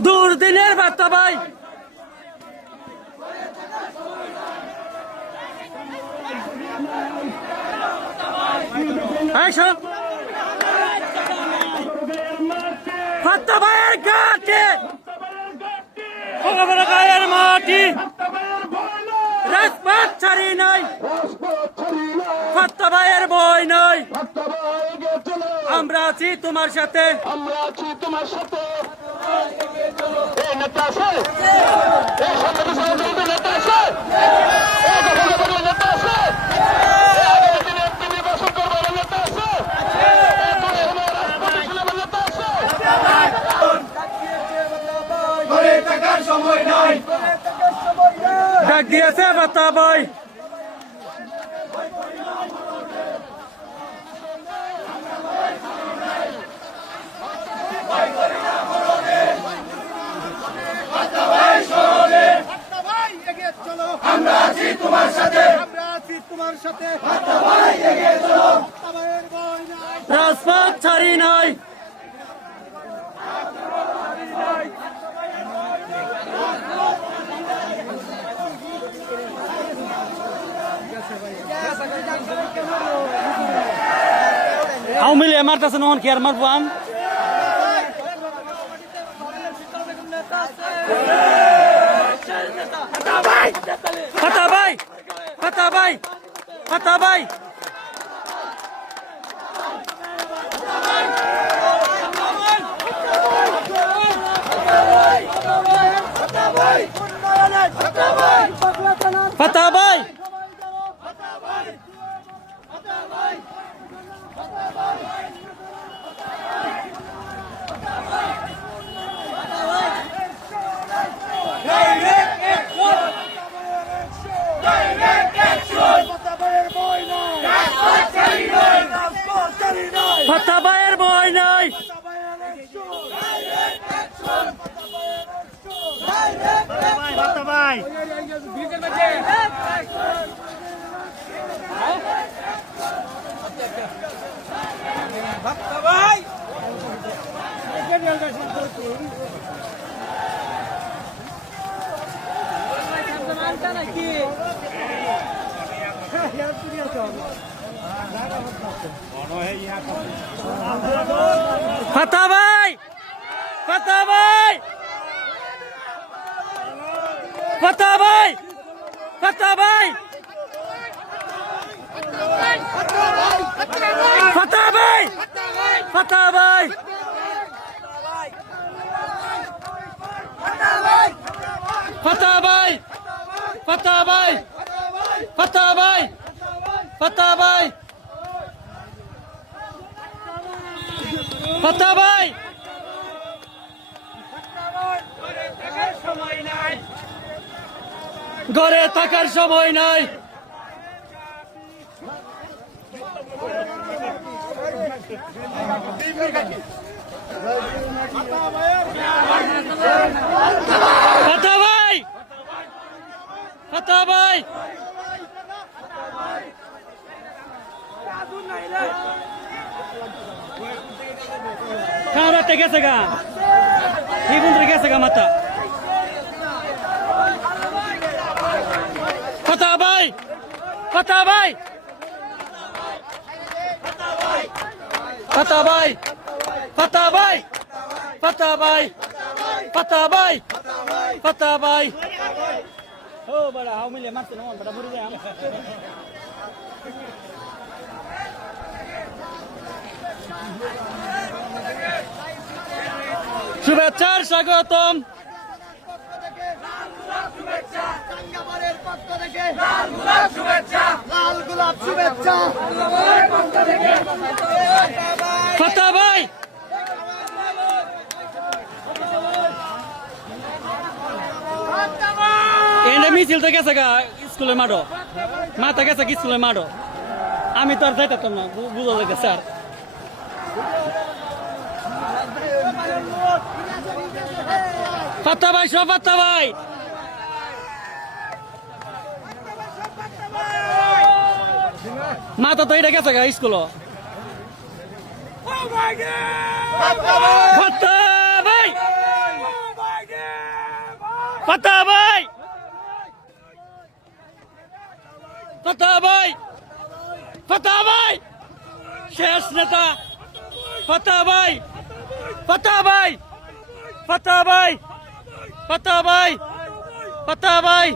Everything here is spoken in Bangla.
দুর্দিনের বার্তা ভাই ফাত্তা ভাইয়ের ঘাটে গায়ের মাটি রাজপথ ছাড়ি নাই ফাত্তা ভাইয়ের বই নাই আমরা আছি তোমার সাথে ডাক দিয়েছে বাতা ভাই আমরা আছি তোমার সাথে রাজপথ ছাড়ি নাই আওয়ামী লীগ মারতেছে নহন কি আর মারবো আম ফাতা ভাই ফাতা ভাই ফাতা ভাই ফাতা ভাই ফাতা ভাইয়ের বই নাই ফাতা ভাই ফাতা ভাই ফাতা ভাই ফাতা ভাই ফাতা ভাই ফাতা ভাই ফাতা ভাই ফাতা ভাই ফাতা ভাই ফাতা ভাই ফাতা ভাই ঘরে থাকার সময় নাই ফাতা ভাই ফাতা ভাই কামড়াতে গেছে গা এই বন্ধুরে গেছে গা মাথা ফাতা ভাই ফাতা ভাই ফাতা ভাই ফাতা ভাই ফাতা ভাই ফাতা ভাই ফাতা ভাই ও বড় হাউ মিলে মারতে না বড় বুড়ি যায় শুভেচ্ছার স্বাগতম ফাতা ভাই এনে মিছিল তো গেছে গা স্কুলের মাঠো মাথা গেছে কি স্কুলের মাঠো আমি তো আর যাইতাম না বুঝা লাগে স্যার ফাতা ভাই সব ফাতা ভাই মাথা তো এটা গেছে গা স্কুল ফাতা ভাই ফাতা ভাই ফাতা ভাই ফাতা ভাই শেষ নেতা ফাতা ভাই ফাতা ভাই ফাতা ভাই ফাতা ভাই ফাতা ভাই